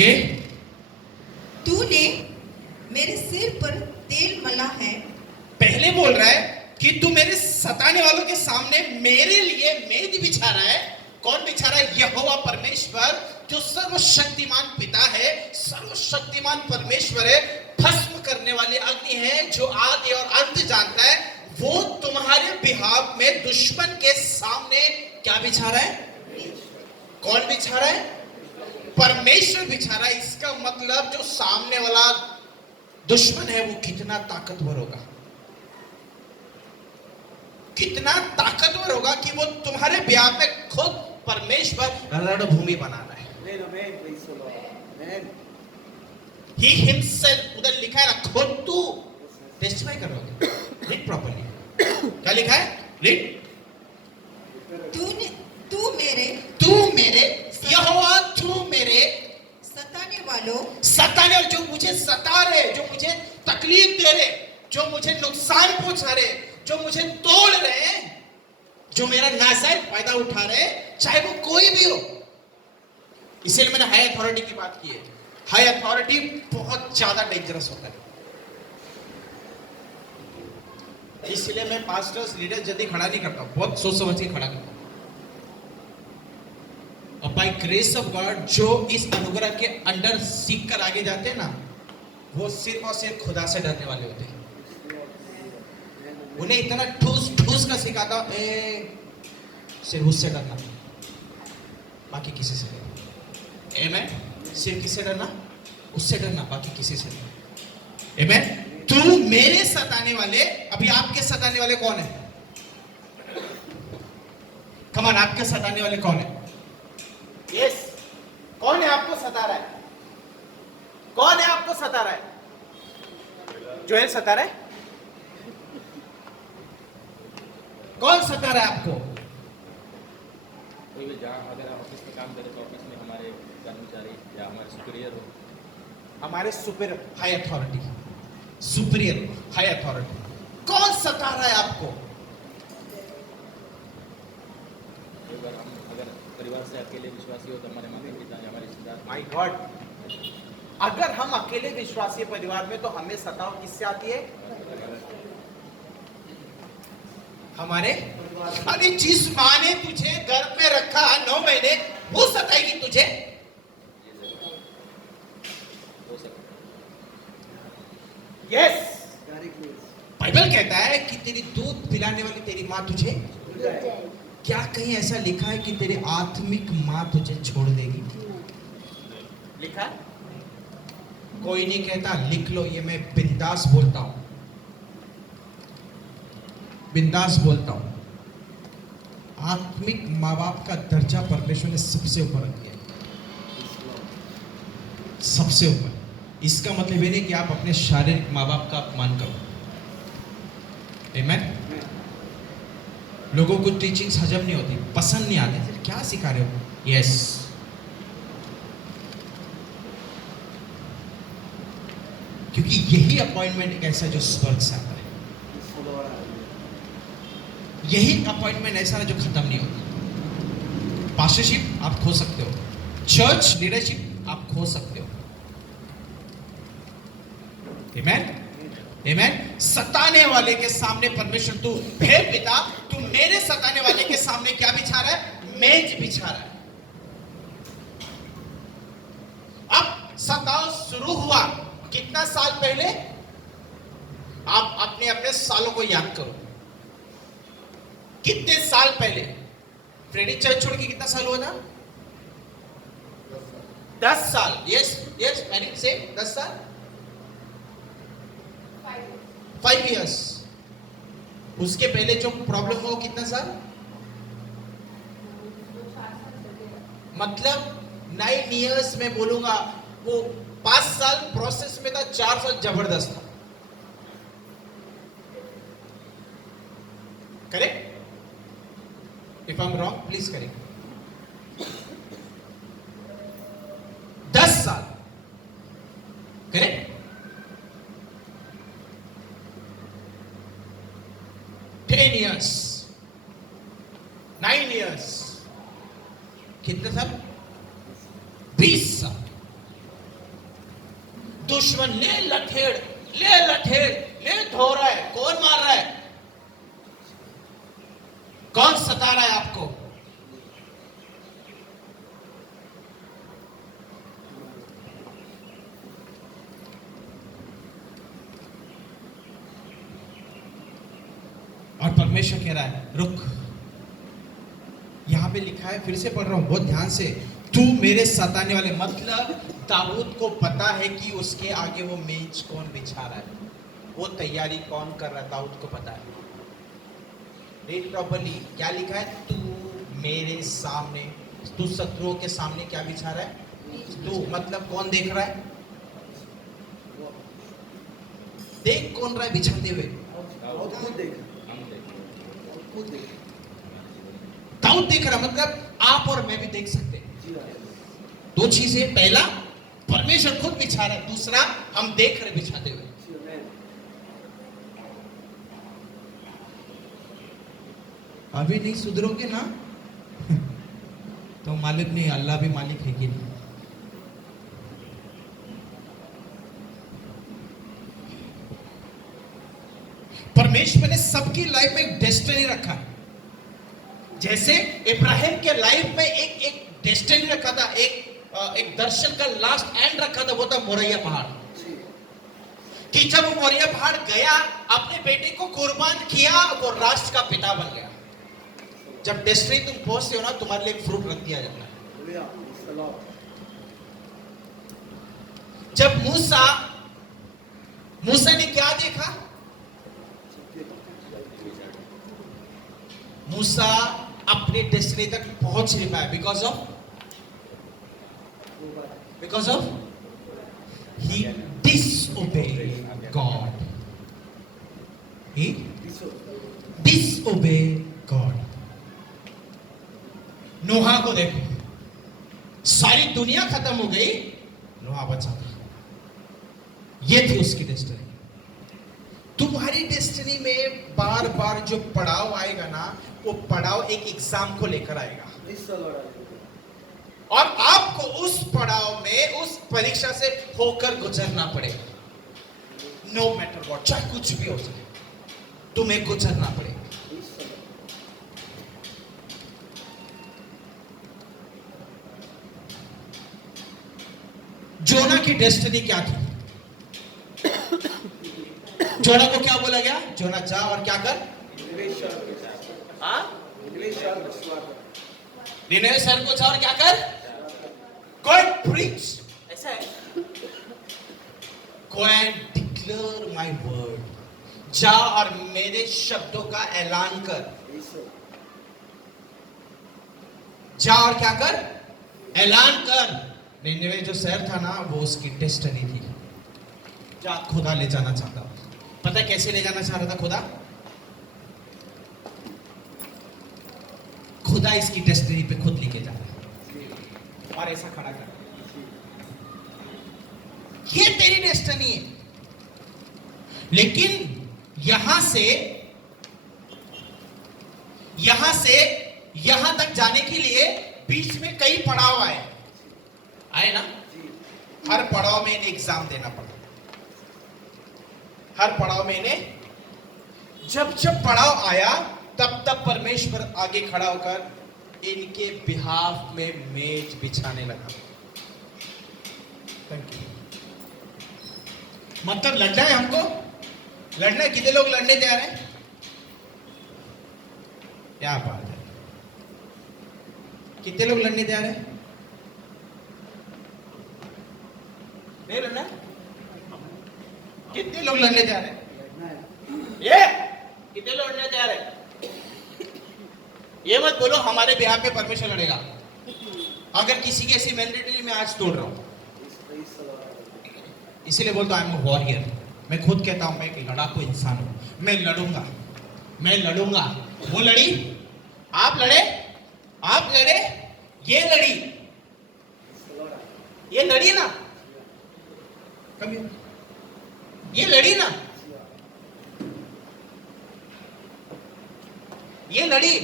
आगे। तूने मेरे सिर पर तेल मला है। पहले बोल रहा है कि तू मेरे सताने वालों के सामने मेरे लिए मेज बिछा रहा है। कौन बिछा रहा है? यहोवा परमेश्वर, जो सर्वशक्तिमान पिता है, सर्वशक्तिमान परमेश्वर है, भस्म करने वाले अग्नि है, जो आदि और अंत जानता है। वो तुम्हारे बिहाफ में दुश्मन के सामने क्या बिछा रहा है? कौन बिछा रहा है? परमेश्वर बिछा रहा है। इसका मतलब जो सामने वाला दुश्मन है वो कितना ताकतवर होगा, कितना ताकतवर होगा कि वो तुम्हारे ब्याह में खुद परमेश्वर रणभूमि बना रहा है। He himself, उधर लिखा है ना, खुद तू टेस्टिफाई करोगे। रीड प्रॉपर्ली, क्या लिखा है? रीड। तू मेरे यहोवा, तू मेरे सताने वालों, जो मुझे सता रहे, जो मुझे तकलीफ दे रहे, जो मुझे नुकसान पहुंचा रहे, जो मुझे तोड़ रहे, जो मेरा नाजायज फायदा उठा रहे, चाहे वो कोई भी हो। इसलिए मैंने हाई अथॉरिटी की बात की है। हाई अथॉरिटी बहुत ज्यादा डेंजरस होता है। इसलिए मैं पास्टर्स लीडर जल्दी खड़ा नहीं करता, बहुत सोच समझ के खड़ा करता हूं। और बाय ग्रेस ऑफ गॉड जो इस अनुग्रह के अंडर सीख कर आगे जाते हैं ना, वो सिर्फ और सिर्फ खुदा से डरने वाले होते हैं। उन्हें इतना ठूस का सिखाता, सिर्फ उससे डरना, बाकी किसी से नहीं। आमेन। सिर्फ किससे डरना? उससे डरना, बाकी किसी से नहीं। आमेन। तू मेरे सताने वाले, अभी आपके सताने वाले कौन है? कमान, आपके सताने वाले कौन है? यस, कौन है आपको सता रहा है? कौन है आपको सता रहा है? जोएल सता रहा है? कौन सता रहा है आपको? कोई भी जहाँ अगर आप ऑफिस में काम करें तो ऑफिस में हमारे कर्मचारी या हमारे सुपीरियर हो, हमारे superior, high authority, superior, high authority, कौन सता रहा है आपको? कई बार हम अगर परिवार से अकेले विश्वासी हो तो हमारे माता पिता या हमारे रिश्तेदार, माय गॉड, अगर हम अकेले विश्वासी परिवार में, तो हमें सताव किससे आती है? हमारे, अरे जिस माँ ने तुझे गर्भ में रखा 9 महीने, वो सताएगी तुझे? हो सकता यस, बाइबल कहता है कि तेरी दूध पिलाने वाली तेरी माँ तुझे, क्या कहीं ऐसा लिखा है कि तेरी आत्मिक माँ तुझे छोड़ देगी? लिखा है? कोई नहीं कहता, लिख लो, ये मैं बिंदास बोलता हूं, बिंदास बोलता हूं। आत्मिक माँ बाप का दर्जा परमेश्वर ने सबसे ऊपर रख दिया, सबसे ऊपर। इसका मतलब ये नहीं कि आप अपने शारीरिक माँ बाप का अपमान करो। आमेन। लोगों को टीचिंग्स हजम नहीं होती, पसंद नहीं आती, फिर क्या सिखा रहे हो? यस, क्योंकि यही अपॉइंटमेंट एक ऐसा जो स्वर्ग से आता है। यही अपॉइंटमेंट ऐसा है जो खत्म नहीं होती। पास्टरशिप आप खो सकते हो, चर्च लीडरशिप आप खो सकते हो। आमेन, आमेन। सताने वाले के सामने परमेश्वर, तू हे पिता, तू मेरे सताने वाले के सामने क्या बिछा रहा है? मेज बिछा रहा है। अब सताव शुरू हुआ कितना साल पहले? आप अपने अपने सालों को याद करो, कितने साल पहले? फ्रेडी चर्च छोड़ के कितना साल हुआ था? 10 साल। यस यस, मैंने से 10 साल, 5 इयर्स। उसके पहले जो प्रॉब्लम हो कितना साल? मतलब 9 इयर्स में बोलूंगा, वो 5 साल प्रोसेस में था, 4 साल जबरदस्त था। Correct? If I am wrong please correct. 10 साल, करेक्ट? 10 years, 9 years, कितने साल? 20 साल। दुश्मन ले लठेड़, ले धो रहा है। कौन मार रहा है? कौन सता रहा है आपको? और परमेश्वर कह रहा है रुक। यहां पे लिखा है, फिर से पढ़ रहा हूं बहुत ध्यान से, तू मेरे सताने वाले, मतलब दाऊद को पता है कि उसके आगे वो मेज कौन बिछा रहा है, वो तैयारी कौन कर रहा है, दाऊद को पता है। रीड प्रॉपर्ली, क्या लिखा है? तू मेरे सामने, तू शत्रुओं के सामने क्या बिछा रहा है? तू मतलब कौन देख रहा है? देख कौन रहा है बिछाते हुए? दाऊद देख रहा, मतलब आप और मैं भी देख सकते हैं। दो चीजें, पहला परमेश्वर खुद बिछा रहा है, दूसरा हम देख रहे बिछाते हुए। अभी नहीं सुधरोगे ना तो मालिक नहीं, अल्लाह भी मालिक है कि नहीं? परमेश्वर ने सबकी लाइफ में एक डेस्टिनी रखा। जैसे इब्राहिम के लाइफ में एक डेस्टिनी रखा था, एक दर्शन का लास्ट एंड रखा था, वो था मोरिया पहाड़। कि जब वो मोरिया पहाड़ गया, अपने बेटे को कुर्बान किया, वो राष्ट्र का पिता बन गया। जब डेस्टिनी तुम पहुंचते हो ना, तुम्हारे लिए एक फ्रूट रख दिया जाता है। जब मूसा ने क्या देखा? मूसा अपने डेस्टिनी तक पहुंच नहीं पाया because of he disobeyed God. He disobeyed God. नोहा को देखो, सारी दुनिया खत्म हो गई, नोहा बचा था। ये थी उसकी डेस्टिनी। तुम्हारी डेस्टिनी में बार बार जो पड़ाव आएगा ना, वो पड़ाव एक एग्जाम को लेकर आएगा, और आपको उस पड़ाव में, उस परीक्षा से होकर गुजरना पड़ेगा। नो मैटर व्हाट, चाहे कुछ भी हो जाए, तुम्हें गुजरना पड़ेगा। जोना की डेस्टिनी क्या थी? जोना को क्या बोला गया? जोना जा और क्या कर? निनवे शहर को जा और क्या कर? Go and preach. ऐसा है। Go and declare my word. जा और मेरे शब्दों का ऐलान कर। जा और क्या कर? ऐलान कर। निनवे जो शहर था ना, वो उसकी डेस्टिनी थी। जा खुदा ले जाना चाहता। पता है कैसे ले जाना चाह रहा था खुदा? खुदा इसकी डेस्टिनी पे खुद लेके जा रहा है और ऐसा खड़ा कर, ये तेरी डेस्टिनी है। लेकिन यहां से यहां तक जाने के लिए बीच में कई पड़ाव आए ना। हर पड़ाव में इन्हें एग्जाम देना पड़ा। हर पड़ाव में इन्हें, जब पड़ाव आया, तब परमेश्वर आगे खड़ा होकर इनके बिहाफ में मेज बिछाने लगा। Thank you. मतलब लड़ना है हमको, लड़ना है। कितने लोग लड़ने तैयार हैं? क्या बात है, कितने लोग लड़ने तैयार हैं? नहीं लड़ना? कितने लोग लड़ने तैयार हैं? ये कितने लोग लड़ने तैयार हैं? ये मत बोलो हमारे बिहार पे परमेश्वर लड़ेगा। अगर किसी की ऐसी मेंटेलिटी मैं आज तोड़ रहा हूं, इसीलिए बोलता हूं आई एम अ वॉरियर। मैं खुद कहता हूं मैं एक लड़ाकू इंसान हूं। मैं लड़ूंगा। वो लड़ी, आप लड़े, ये लड़ी ना कभी, ये लड़ी ना, ये लड़ी,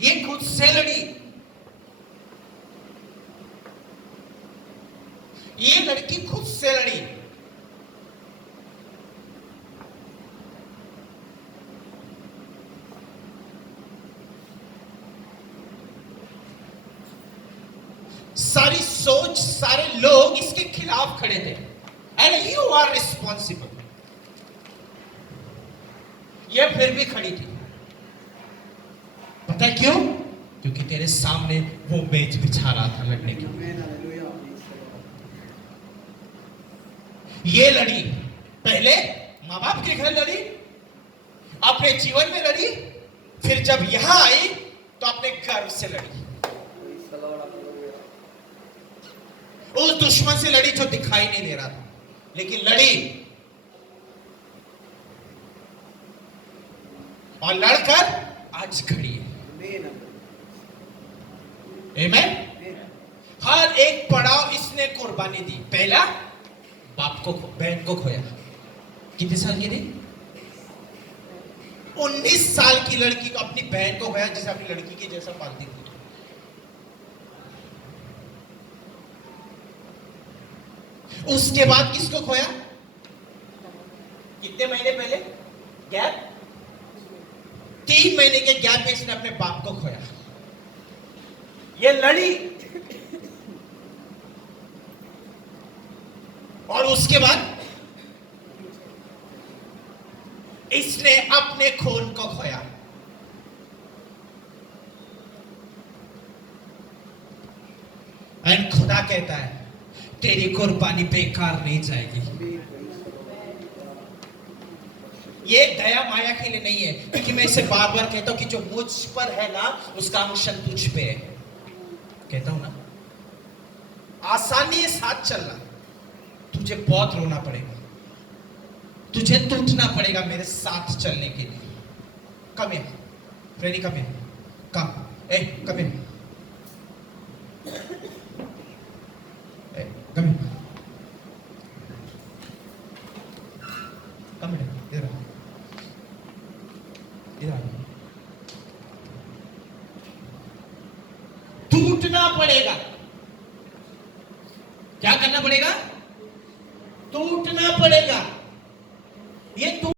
ये खुद से लड़ी। ये किससे लड़ी? सारी सोच, सारे लोग इसके खिलाफ खड़े थे। And you are responsible. ये फिर भी खड़ी थी। पता है क्यों? क्योंकि तेरे सामने वो मेज बिछा रहा था लड़ने की। ये लड़ी, पहले मां बाप के घर लड़ी, अपने जीवन में लड़ी, फिर जब यहां आई तो अपने गर्व से लड़ी। उस दुश्मन से लड़ी जो दिखाई नहीं दे रहा था, लेकिन लड़ी। और लड़कर आज खड़ी है। आमीन। हर एक पड़ाव इसने कुर्बानी दी। पहला बाप को, बहन को खोया। कितने साल की थी? 19 साल की लड़की को, अपनी बहन को खोया, जिसे अपनी लड़की के जैसा पालती थी। उसके बाद किसको खोया? कितने महीने पहले? गैप 3 महीने के गैप में इसने अपने बाप को खोया। ये लड़ी। और उसके बाद इसने अपने खून को खोया। एंड खुदा कहता है तेरी कुर्बानी बेकार नहीं जाएगी। ये दया माया के लिए नहीं है, क्योंकि मैं इसे बार बार कहता हूं कि जो मुझ पर है ना, उसका अंश तुझ पे है। कहता हूं ना, आसानी से साथ चलना, तुझे बहुत रोना पड़ेगा, तुझे टूटना पड़ेगा मेरे साथ चलने के लिए। कम है फ्रेडी, कम है, कम, ए कम है, कम है, कम है, इधर आ, इधर आ। टूटना पड़ेगा। क्या करना पड़ेगा? टूटना पड़ेगा। ये